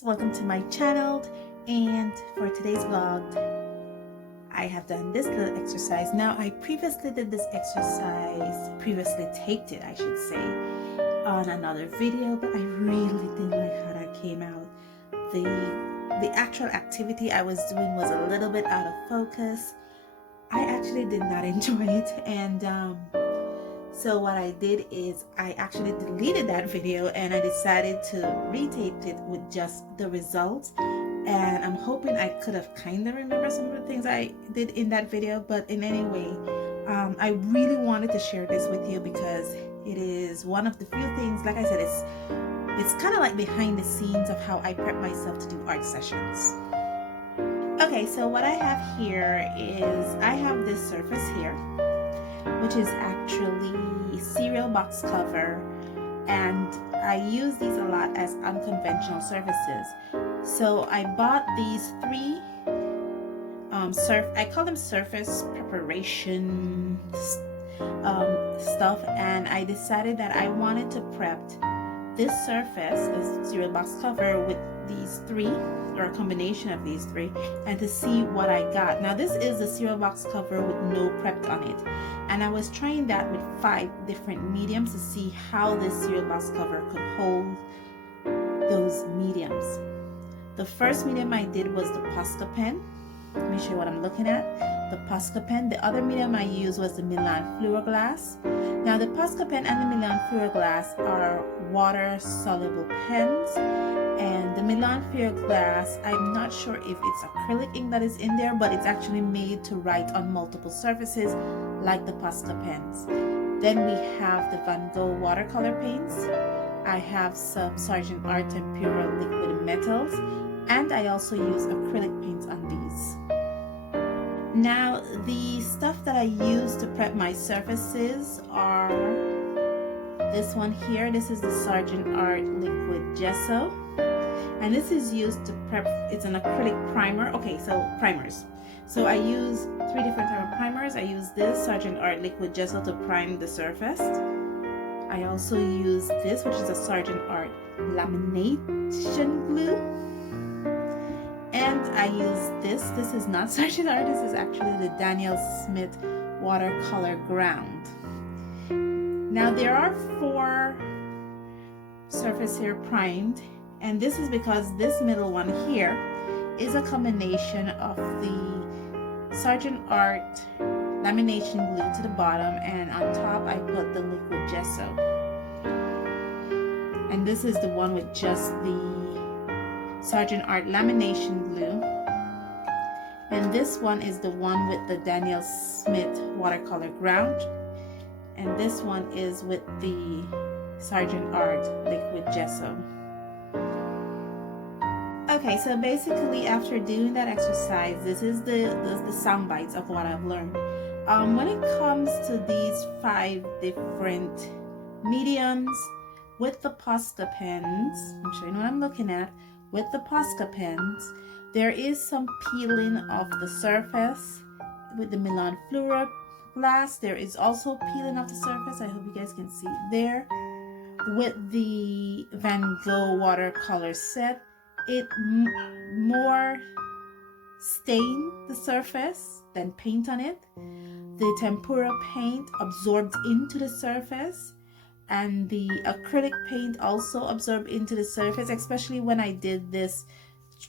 guys, welcome to my channel. And for today's vlog, I have done this little exercise. Now I previously did this exercise, taped it I should say, on another video, but I really didn't like how that came out. The actual activity I was doing was a little bit out of focus. I actually did not enjoy it, and so what I did is I actually deleted that video and I decided to retape it with just the results. And I'm hoping I could have kind of remembered some of the things I did in that video, but in any way, I really wanted to share this with you because it is one of the few things, like I said, it's kind of like behind the scenes of how I prep myself to do art sessions. Okay, so what I have here is I have this surface here, which is actually cereal box cover, and I use these a lot as unconventional surfaces. So I bought these three I call them surface preparation stuff, and I decided that I wanted to prep this surface, this cereal box cover, with these three, or a combination of these three, and to see what I got. Now this is a cereal box cover with no prep on it, and I was trying that with 5 different mediums to see how this cereal box cover could hold those mediums. The first medium I did was the Posca pen. Let me show you what I'm looking at. The Posca pen. The other medium I used was the Milan Fluoroglass. Now the Posca pen and the Milan Fluoroglass are water soluble pens, and the Milan Fluoroglass, I'm not sure if it's acrylic ink that is in there, but it's actually made to write on multiple surfaces like the Posca pens. Then we have the Van Gogh watercolor paints. I have some Sargent Art Tempera liquid metals, and I also use acrylic paints on these. Now the stuff that I use to prep my surfaces are this one here. This is the Sargent Art liquid gesso, and this is used to prep. It's an acrylic primer. Okay, so primers. So I use 3 different types of primers. I use this Sargent Art liquid gesso to prime the surface. I also use this, which is a Sargent Art lamination glue. And I use this. This is not Sargent Art. This is actually the Daniel Smith watercolor ground. Now there are 4 surfaces here primed, and this is because this middle one here is a combination of the Sargent Art lamination glue to the bottom, and on top I put the liquid gesso. And this is the one with just the Sargent Art lamination glue, and this one is the one with the Daniel Smith watercolor ground, and this one is with the Sargent Art liquid gesso. Okay, so basically after doing that exercise, this is the sound bites of what I've learned. When it comes to these 5 different mediums with the Posca pens, I'm showing what I'm looking at. With the Posca pens, there is some peeling of the surface. With the Milan Fluoroglass, there is also peeling of the surface. I hope you guys can see it there. With the Van Gogh watercolor set, it more stain the surface than paint on it. The tempera paint absorbs into the surface, and the acrylic paint also absorbed into the surface, especially when I did this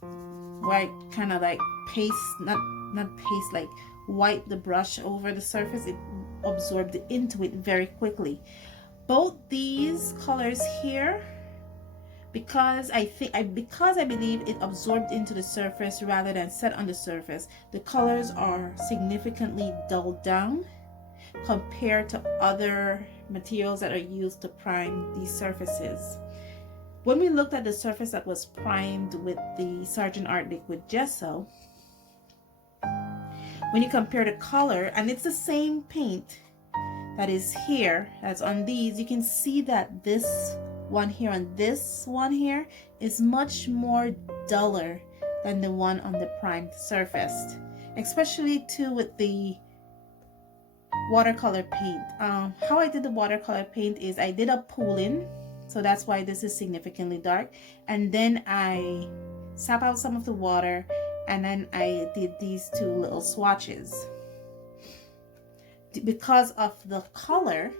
where I kind of like paste, not paste, like wipe the brush over the surface. It absorbed into it very quickly. Both these colors here, because I believe it absorbed into the surface rather than set on the surface, the colors are significantly dulled down compared to other materials that are used to prime these surfaces. When we looked at the surface that was primed with the Sargent Art liquid gesso, when you compare the color, and it's the same paint that is here as on these, you can see that this one here and this one here is much more duller than the one on the primed surface, especially too with the watercolor paint. How I did the watercolor paint is I did a pooling So that's why this is significantly dark. And then I sap out some of the water, and then I did these two little swatches. Because of the color,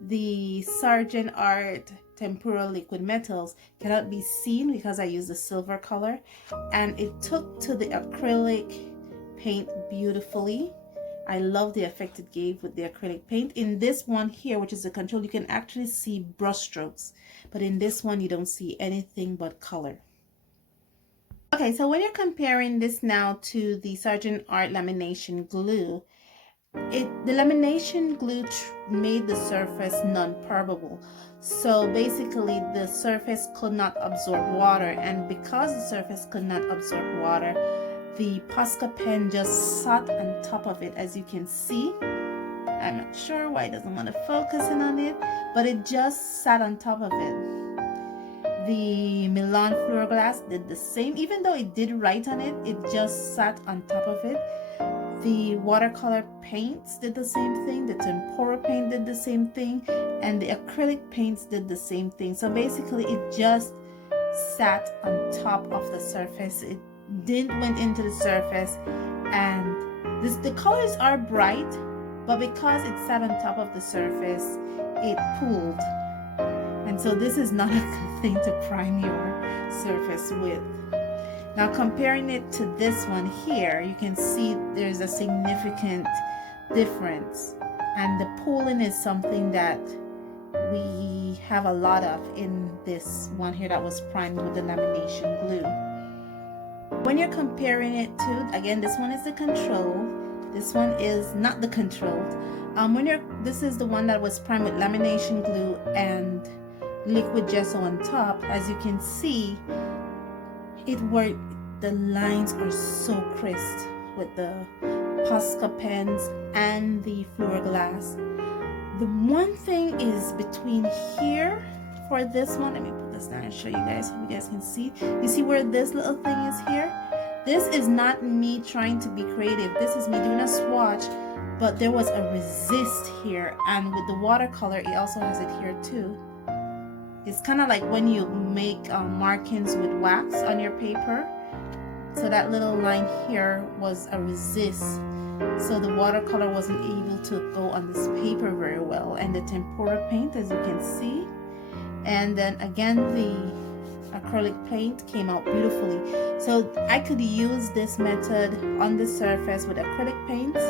the Sargent Art Tempera Liquid Metals cannot be seen because I used the silver color, and it took to the acrylic paint beautifully. I love the effect it gave with the acrylic paint. In this one here, which is the control, you can actually see brush strokes, but in this one you don't see anything but color. Okay, so when you're comparing this now to the Sargent Art lamination glue, the lamination glue made the surface non-permeable. So basically the surface could not absorb water, and because the surface could not absorb water, the Posca pen just sat on top of it, as you can see. I'm not sure why it doesn't want to focus in on it, but it just sat on top of it. The Milan Fluoroglass did the same. Even though it did write on it, it just sat on top of it. The watercolor paints did the same thing. The tempera paint did the same thing. And the acrylic paints did the same thing. So basically it just sat on top of the surface. It didn't went into the surface, and the colors are bright, but because it sat on top of the surface, it pooled. And so this is not a good thing to prime your surface with. Now comparing it to this one here, you can see there's a significant difference, and the pooling is something that we have a lot of in this one here that was primed with the lamination glue. When you're comparing it to, again, this one is the control, this one is not the controlled. This is the one that was primed with lamination glue and liquid gesso on top. As you can see, the lines are so crisp with the Posca pens and the Fluoroglass. The one thing is between here for this one, let me put this down and show you guys so you guys can see. You see where this little thing is here? This is not me trying to be creative. This is me doing a swatch, but there was a resist here, and with the watercolor it also has it here too. It's kind of like when you make markings with wax on your paper. So that little line here was a resist, so the watercolor wasn't able to go on this paper very well. And the tempera paint, as you can see, and then again the acrylic paint came out beautifully. So I could use this method on the surface with acrylic paints,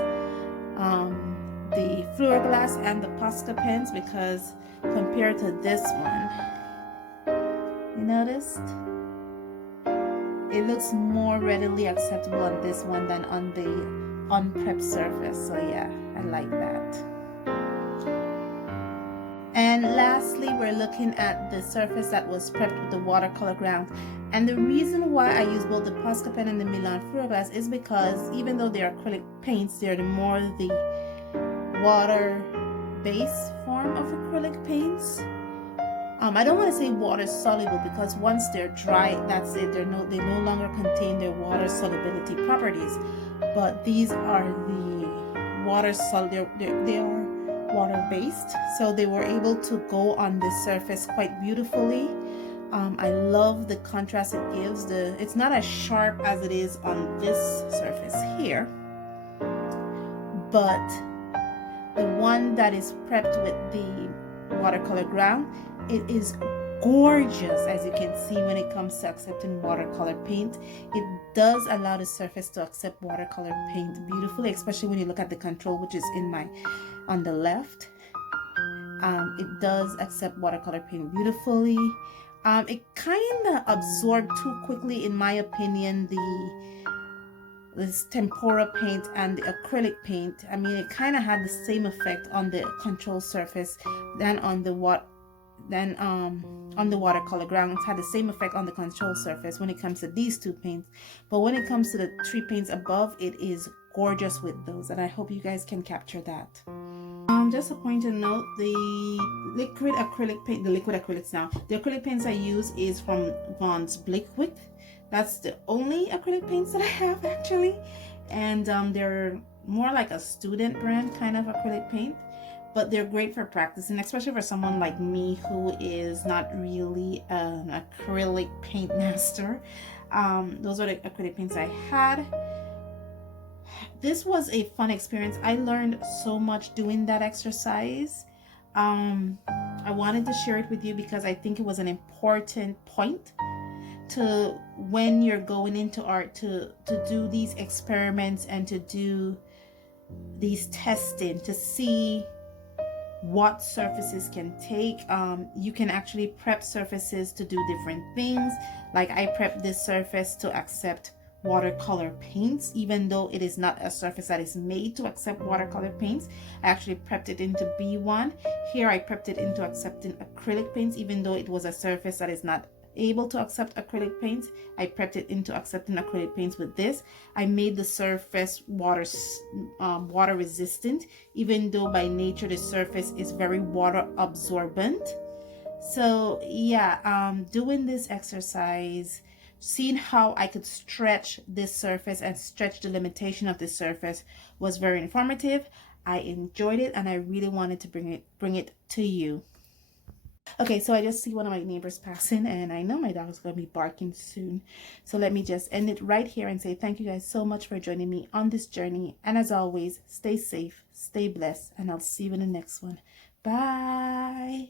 the Fluoroglass and the Posca pens, because compared to this one, you noticed it looks more readily acceptable on this one than on the unprepped surface. So yeah, I like that. And lastly, we're looking at the surface that was prepped with the watercolor ground. And the reason why I use both the Posca pen and the Milan Fluoroglass is because even though they're acrylic paints, they're more the water-based form of acrylic paints. I don't want to say water soluble, because once they're dry, that's it. They no longer contain their water solubility properties. But these are the water soluble. They are water based, so they were able to go on this surface quite beautifully. I love the contrast it gives. It's not as sharp as it is on this surface here, but the one that is prepped with the watercolor ground, it is gorgeous, as you can see. When it comes to accepting watercolor paint, it does allow the surface to accept watercolor paint beautifully, especially when you look at the control, which is on the left. It does accept watercolor paint beautifully. It kind of absorbed too quickly, in my opinion, this tempera paint and the acrylic paint. I mean, it kind of had the same effect on the control surface than on the watercolor ground. It had the same effect on the control surface when it comes to these two paints. But when it comes to the three paints above, it is gorgeous with those, and I hope you guys can capture that. Just a point to note, the liquid acrylics now. The acrylic paints I use is from Vaughn's Blickwick. That's the only acrylic paints that I have, actually. And they're more like a student brand kind of acrylic paint. but they're great for practicing, especially for someone like me who is not really an acrylic paint master. Those are the acrylic paints I had. This was a fun experience. I learned so much doing that exercise. I wanted to share it with you because I think it was an important point to, when you're going into art, to do these experiments and to do these testing to see what surfaces can take. You can actually prep surfaces to do different things. Like I prepped this surface to accept watercolor paints, even though it is not a surface that is made to accept watercolor paints. I actually prepped it into B1. Here I prepped it into accepting acrylic paints, even though it was a surface that is not able to accept acrylic paints. I prepped it into accepting acrylic paints with this. I made the surface water resistant, even though by nature the surface is very water absorbent. So yeah, doing this exercise, seeing how I could stretch this surface and stretch the limitation of this surface was very informative. I enjoyed it and I really wanted to bring it to you. Okay, so I just see one of my neighbors passing and I know my dog is going to be barking soon. So let me just end it right here and say thank you guys so much for joining me on this journey. And as always, stay safe, stay blessed, and I'll see you in the next one. Bye.